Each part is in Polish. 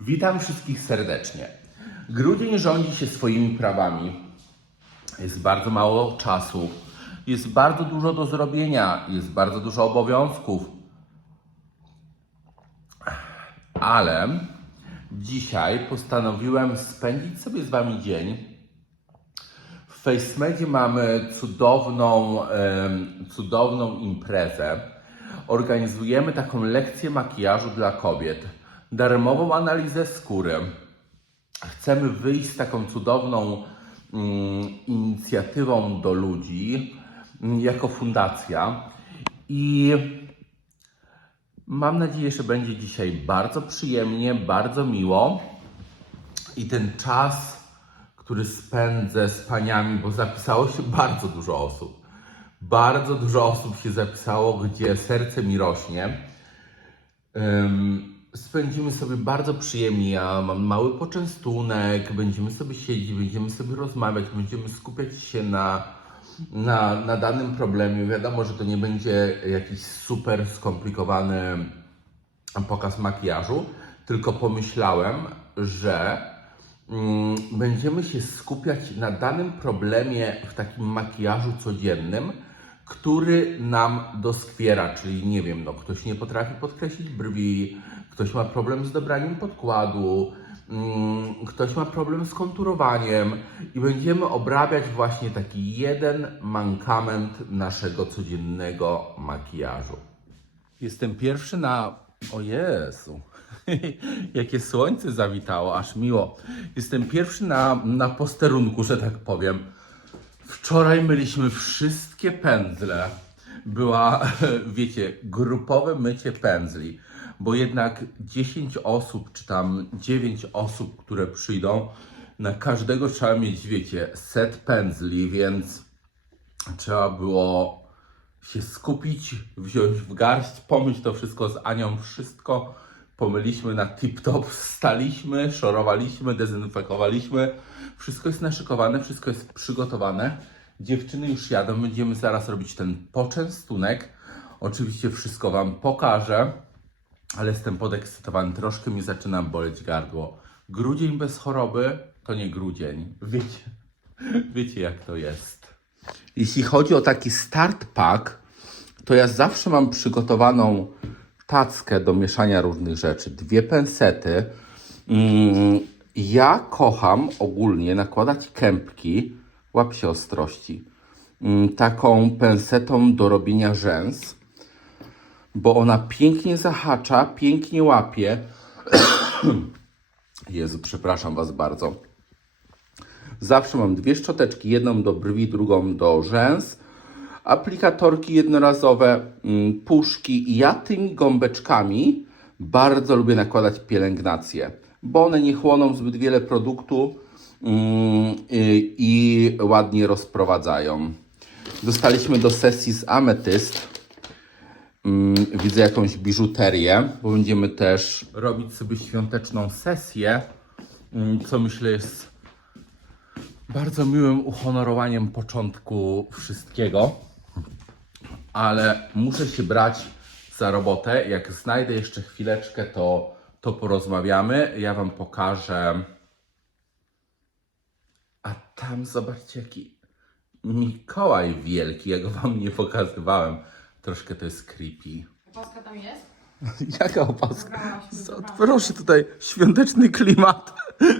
Witam wszystkich serdecznie. Grudzień rządzi się swoimi prawami. Jest bardzo mało czasu, jest bardzo dużo do zrobienia, jest bardzo dużo obowiązków. Ale dzisiaj postanowiłem spędzić sobie z Wami dzień. W FaceMedzie mamy cudowną, cudowną imprezę. Organizujemy taką lekcję makijażu dla kobiet, darmową analizę skóry. Chcemy wyjść z taką cudowną mm, inicjatywą do ludzi mm, jako fundacja i mam nadzieję, że będzie dzisiaj bardzo przyjemnie, bardzo miło i ten czas, który spędzę z paniami, bo zapisało się bardzo dużo osób. Bardzo dużo osób się zapisało, gdzie serce mi rośnie. Ym, spędzimy sobie bardzo przyjemnie. Ja mam mały poczęstunek, będziemy sobie siedzieć, będziemy sobie rozmawiać, będziemy skupiać się na, na, na danym problemie. Wiadomo, że to nie będzie jakiś super skomplikowany pokaz makijażu, tylko pomyślałem, że mm, będziemy się skupiać na danym problemie w takim makijażu codziennym, który nam doskwiera, czyli nie wiem, no ktoś nie potrafi podkreślić brwi, ktoś ma problem z dobraniem podkładu, mm, ktoś ma problem z konturowaniem i będziemy obrabiać właśnie taki jeden mankament naszego codziennego makijażu. Jestem pierwszy na. O Jezu, jakie słońce zawitało, aż miło. Jestem pierwszy na, na posterunku, że tak powiem. Wczoraj myliśmy wszystkie pędzle. Była, wiecie, grupowe mycie pędzli, bo jednak 10 osób, czy tam 9 osób, które przyjdą, na każdego trzeba mieć, wiecie, set pędzli, więc trzeba było się skupić, wziąć w garść, pomyć to wszystko z Anią, wszystko pomyliśmy na tip-top, staliśmy, szorowaliśmy, dezynfekowaliśmy. Wszystko jest naszykowane, wszystko jest przygotowane. Dziewczyny już jadą, będziemy zaraz robić ten poczęstunek. Oczywiście wszystko Wam pokażę, ale jestem podekscytowany, troszkę mi zaczyna boleć gardło. Grudzień bez choroby to nie grudzień. Wiecie, wiecie jak to jest. Jeśli chodzi o taki start pack, to ja zawsze mam przygotowaną tackę do mieszania różnych rzeczy, dwie pensety. Mm, Ja kocham ogólnie nakładać kępki, łap się ostrości, mm, taką pensetą do robienia rzęs, bo ona pięknie zahacza, pięknie łapie. Jezu, przepraszam Was bardzo. Zawsze mam dwie szczoteczki, jedną do brwi, drugą do rzęs, aplikatorki jednorazowe, mm, puszki ja tymi gąbeczkami bardzo lubię nakładać pielęgnację, bo one nie chłoną zbyt wiele produktu mm, i, i ładnie rozprowadzają. Dostaliśmy do sesji z ametyst. Mm, widzę jakąś biżuterię, bo będziemy też robić sobie świąteczną sesję, mm, co myślę jest bardzo miłym uhonorowaniem początku wszystkiego, ale muszę się brać za robotę. Jak znajdę jeszcze chwileczkę, to, to porozmawiamy. Ja Wam pokażę. A tam zobaczcie, jaki Mikołaj wielki. Ja go Wam nie pokazywałem. Troszkę to jest creepy. Opaska tam jest? Jaka opaska? Zabrałaś mi Co-. Proszę tutaj, świąteczny klimat.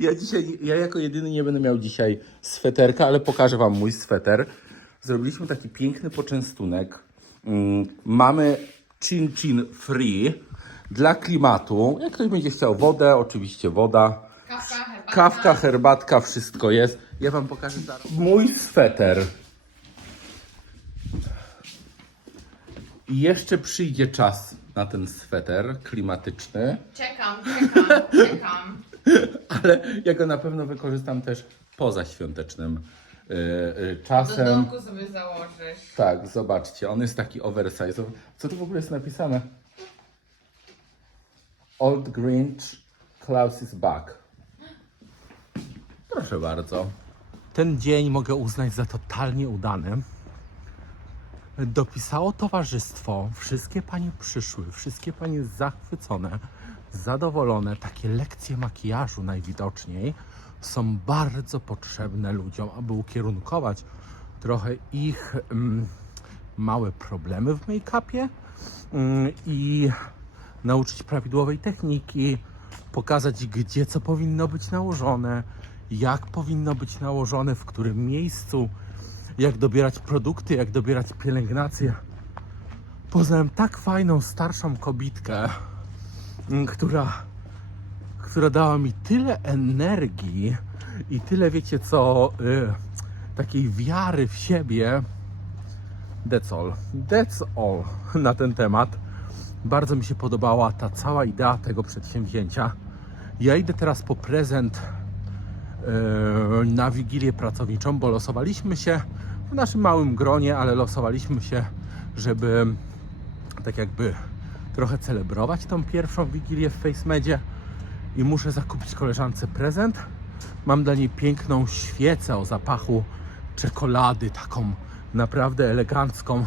Ja dzisiaj, ja jako jedyny nie będę miał dzisiaj sweterka, ale pokażę Wam mój sweter. Zrobiliśmy taki piękny poczęstunek. Mm, Mamy chin chin free dla klimatu. Jak ktoś będzie chciał wodę, oczywiście woda. Kawka, herbatka. Kawka, herbatka, wszystko jest. Ja Wam pokażę zaraz. Mój sweter. I jeszcze przyjdzie czas na ten sweter klimatyczny, Czekam, czekam, czekam. ale ja go na pewno wykorzystam też poza świątecznym yy, yy, Do czasem. domku sobie założysz. Tak, zobaczcie, on jest taki oversize. Co tu w ogóle jest napisane? Old Grinch, Klaus is back. Proszę bardzo. Ten dzień mogę uznać za totalnie udany. Dopisało towarzystwo, wszystkie panie przyszły, wszystkie panie zachwycone. zadowolone. Takie lekcje makijażu najwidoczniej są bardzo potrzebne ludziom, aby ukierunkować trochę ich mm, małe problemy w make-upie mm, i nauczyć prawidłowej techniki, pokazać gdzie co powinno być nałożone, jak powinno być nałożone, w którym miejscu, jak dobierać produkty, jak dobierać pielęgnację. Poznałem tak fajną starszą kobitkę, mm, która, która dała mi tyle energii i tyle, wiecie co, y, takiej wiary w siebie. That's all. That's all na ten temat. Bardzo mi się podobała ta cała idea tego przedsięwzięcia. Ja idę teraz po prezent e, na wigilię pracowniczą, bo losowaliśmy się w naszym małym gronie, ale losowaliśmy się, żeby tak jakby trochę celebrować tą pierwszą wigilię w FaceMedzie i muszę zakupić koleżance prezent. Mam dla niej piękną świecę o zapachu czekolady, taką naprawdę elegancką,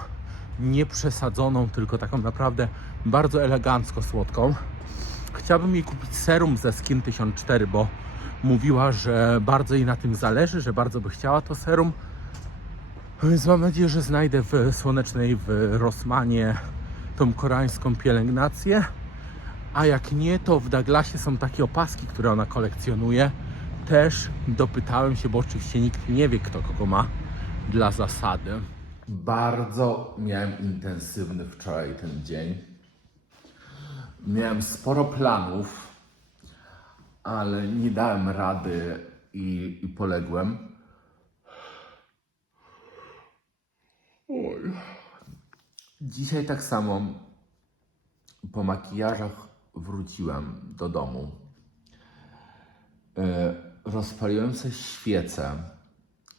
nie przesadzoną, tylko taką naprawdę bardzo elegancko słodką. Chciałbym jej kupić serum ze Skin 1004, bo mówiła, że bardzo jej na tym zależy, że bardzo by chciała to serum. Więc mam nadzieję, że znajdę w Słonecznej w Rossmanie tą koreańską pielęgnację. A jak nie, to w Douglasie są takie opaski, które ona kolekcjonuje. Też dopytałem się, bo oczywiście nikt nie wie, kto kogo ma dla zasady. Bardzo miałem intensywny wczoraj ten dzień. Miałem sporo planów, ale nie dałem rady i, i poległem. Dzisiaj tak samo po makijażach wróciłem do domu. E, Rozpaliłem sobie świecę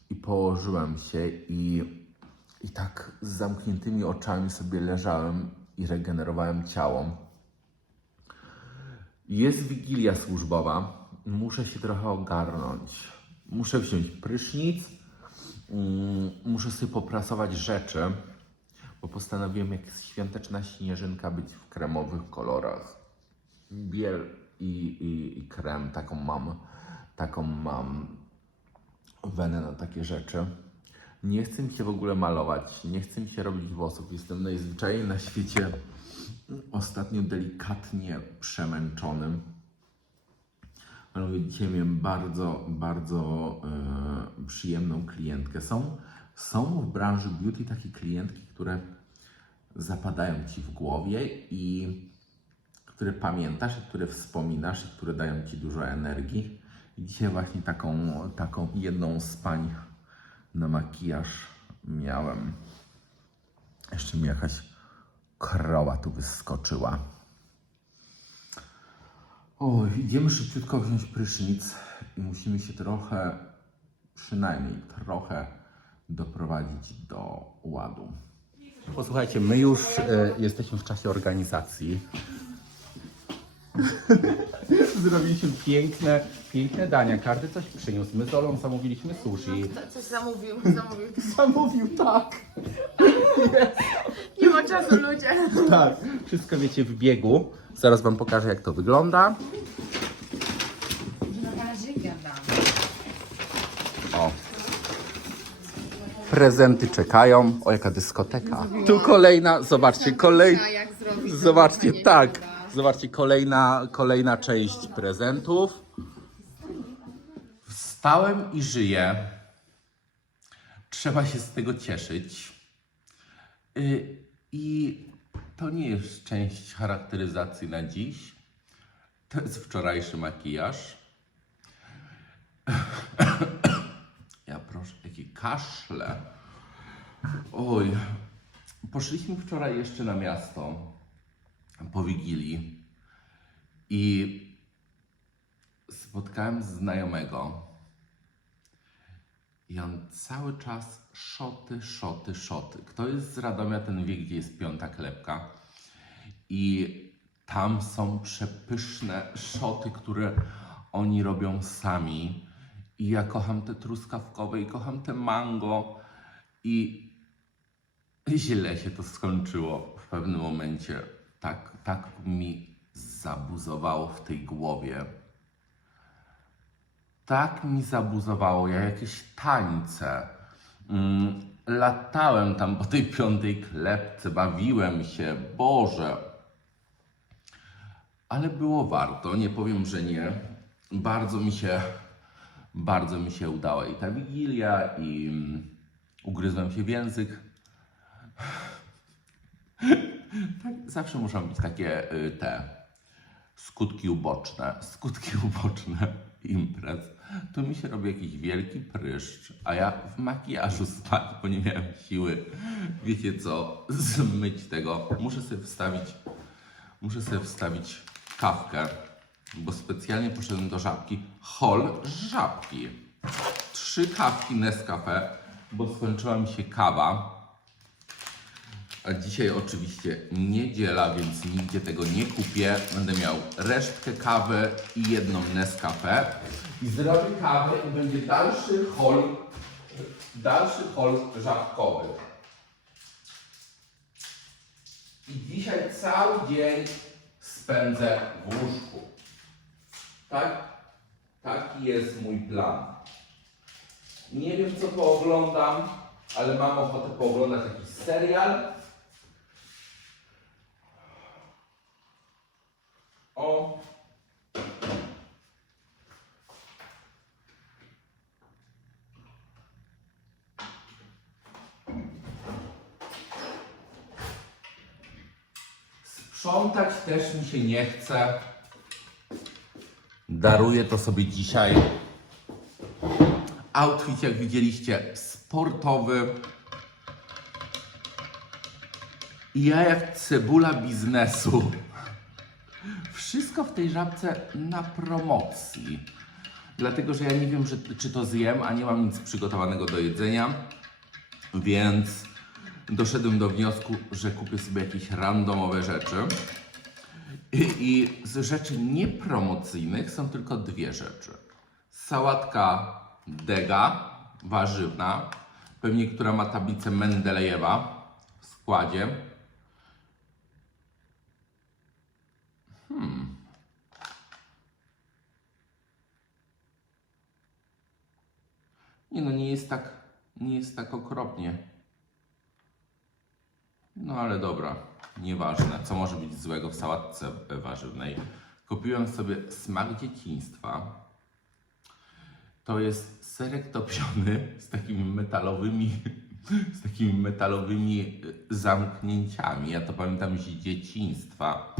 i położyłem się i, i tak z zamkniętymi oczami sobie leżałem i regenerowałem ciało. Jest wigilia służbowa. Muszę się trochę ogarnąć. Muszę wziąć prysznic. Mm, Muszę sobie poprasować rzeczy, bo postanowiłem, jak świąteczna śnieżynka, być w kremowych kolorach. Biel i, i, i krem, taką mam, taką mam wenę na takie rzeczy. Nie chcę mi się w ogóle malować, nie chcę mi się robić włosów. Jestem najzwyczajniej na świecie ostatnio delikatnie przemęczonym. Ale mówię, dzisiaj miałem bardzo, bardzo e, przyjemną klientkę. Są, są w branży beauty takie klientki, które zapadają ci w głowie i które pamiętasz, i które wspominasz, i które dają ci dużo energii. I dzisiaj właśnie taką, taką jedną z pań na makijaż miałem. Jeszcze mi jakaś krowa tu wyskoczyła. O, idziemy szybciutko wziąć prysznic i musimy się trochę, przynajmniej trochę doprowadzić do ładu. Posłuchajcie, my już e, jesteśmy w czasie organizacji. Zrobiliśmy piękne, piękne dania. Każdy coś przyniósł. My z Olą zamówiliśmy sushi. Kto coś zamówił? Zamówił. Zamówił, tak. Czasu ludzie. Tak, wszystko wiecie w biegu. Zaraz Wam pokażę, jak to wygląda. O. Prezenty czekają. O, jaka dyskoteka. Tu kolejna, zobaczcie, kolej... Zobaczcie, tak. Zobaczcie, kolejna, kolejna część prezentów. Wstałem i żyję. Trzeba się z tego cieszyć. Y, I to nie jest część charakteryzacji na dziś. To jest wczorajszy makijaż. Ja proszę, jakie kaszle. Oj, poszliśmy wczoraj jeszcze na miasto po Wigilii i spotkałem znajomego i on cały czas szoty, szoty, szoty. Kto jest z Radomia, ten wie, gdzie jest piąta klepka. I tam są przepyszne szoty, które oni robią sami. I ja kocham te truskawkowe i kocham te mango. I źle się to skończyło w pewnym momencie. Tak, tak mi zabuzowało w tej głowie. Tak mi zabuzowało, ja jakieś tańce. Mm, latałem tam po tej piątej klepce, bawiłem się, Boże. Ale było warto, nie powiem, że nie. Bardzo mi się, bardzo mi się udała i ta wigilia, i mm, ugryzłem się w język. Tak, zawsze muszą być takie y, te skutki uboczne. Skutki uboczne imprez. To mi się robi jakiś wielki pryszcz, a ja w makijażu spać, bo nie miałem siły, wiecie co, zmyć tego. Muszę sobie wstawić, muszę sobie wstawić kawkę, bo specjalnie poszedłem do żabki. Hol żabki. Trzy kawki Nescafe, bo skończyła mi się kawa. A dzisiaj oczywiście niedziela, więc nigdzie tego nie kupię. Będę miał resztkę kawy i jedną Nescafe. I zrobię kawę i będzie dalszy hol, dalszy hol żabkowy. I dzisiaj cały dzień spędzę w łóżku. Tak? Taki jest mój plan. Nie wiem co pooglądam, ale mam ochotę pooglądać jakiś serial. O. Sprzątać też mi się nie chce. Daruję to sobie dzisiaj. Outfit, jak widzieliście, sportowy. I ja jak cebula biznesu. Wszystko w tej żabce na promocji. Dlatego, że ja nie wiem, czy to zjem, a nie mam nic przygotowanego do jedzenia. Więc doszedłem do wniosku, że kupię sobie jakieś randomowe rzeczy. I, I z rzeczy niepromocyjnych są tylko dwie rzeczy. Sałatka dega, warzywna, pewnie która ma tablicę Mendelejewa w składzie. Nie no, nie jest tak, nie jest tak okropnie. No ale dobra, nieważne. Co może być złego w sałatce warzywnej? Kupiłem sobie smak dzieciństwa. To jest serek topiony z takimi metalowymi, z takimi metalowymi y, zamknięciami. Ja to pamiętam z dzieciństwa.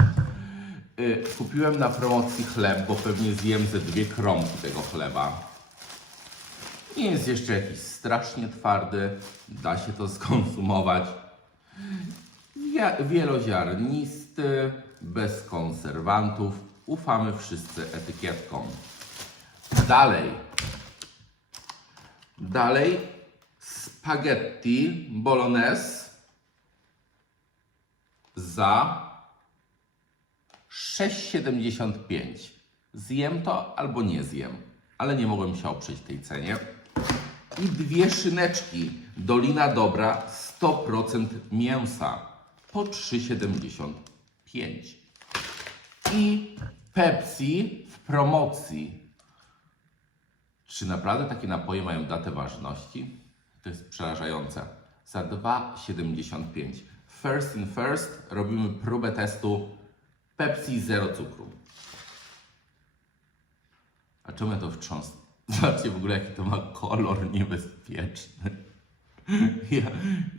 Y, Kupiłem na promocji chleb, bo pewnie zjem ze dwie kromki tego chleba. Nie jest jeszcze jakiś strasznie twardy, da się to skonsumować. Wieloziarnisty, bez konserwantów. Ufamy wszyscy etykietkom. Dalej. Dalej spaghetti bolognese za 6,75. Zjem to albo nie zjem, ale nie mogłem się oprzeć tej cenie. I dwie szyneczki Dolina Dobra 100% mięsa po 3,75. I Pepsi w promocji. Czy naprawdę takie napoje mają datę ważności? To jest przerażające. Za 2,75. First in first robimy próbę testu Pepsi zero cukru. A czemu ja to wstrząs? Zobaczcie w ogóle jaki to ma kolor niebezpieczny. Ja,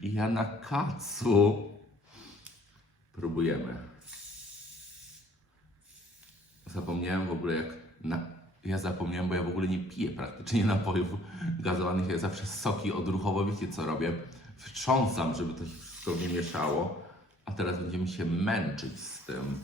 ja na kacu. Próbujemy. Zapomniałem w ogóle jak na... Ja zapomniałem, bo ja w ogóle nie piję praktycznie napojów gazowanych. Ja zawsze soki odruchowo, wiecie co robię? Wstrząsam, żeby to się wszystko nie mieszało. A teraz będziemy się męczyć z tym.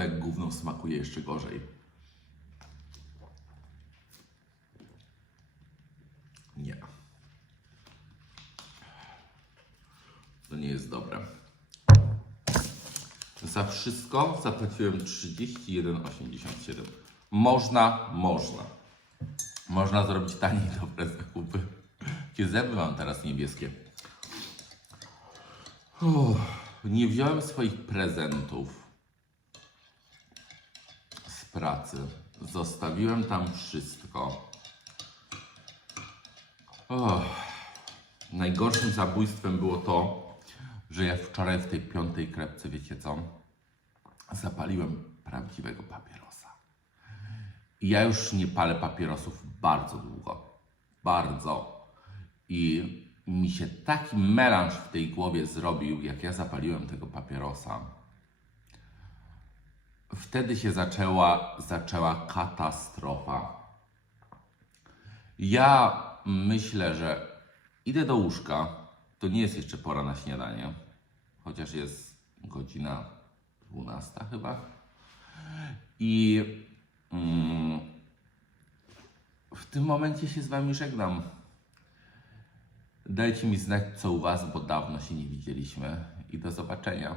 Jak gówno, smakuje jeszcze gorzej. Nie. To nie jest dobre. wszystko zapłaciłem 31,87. Można, można. Można zrobić taniej dobre zakupy. Jakie zęby mam teraz niebieskie. Uff, nie wziąłem swoich prezentów pracy. Zostawiłem tam wszystko. Uff. Najgorszym zabójstwem było to, że ja wczoraj w tej piątej krepce, wiecie co? Zapaliłem prawdziwego papierosa. I ja już nie palę papierosów bardzo długo. Bardzo. I mi się taki melanż w tej głowie zrobił, jak ja zapaliłem tego papierosa. Wtedy się zaczęła, zaczęła katastrofa. Ja myślę, że idę do łóżka. To nie jest jeszcze pora na śniadanie, chociaż jest godzina 12 chyba. I mm, w tym momencie się z Wami żegnam. Dajcie mi znać, co u Was, bo dawno się nie widzieliśmy. I do zobaczenia.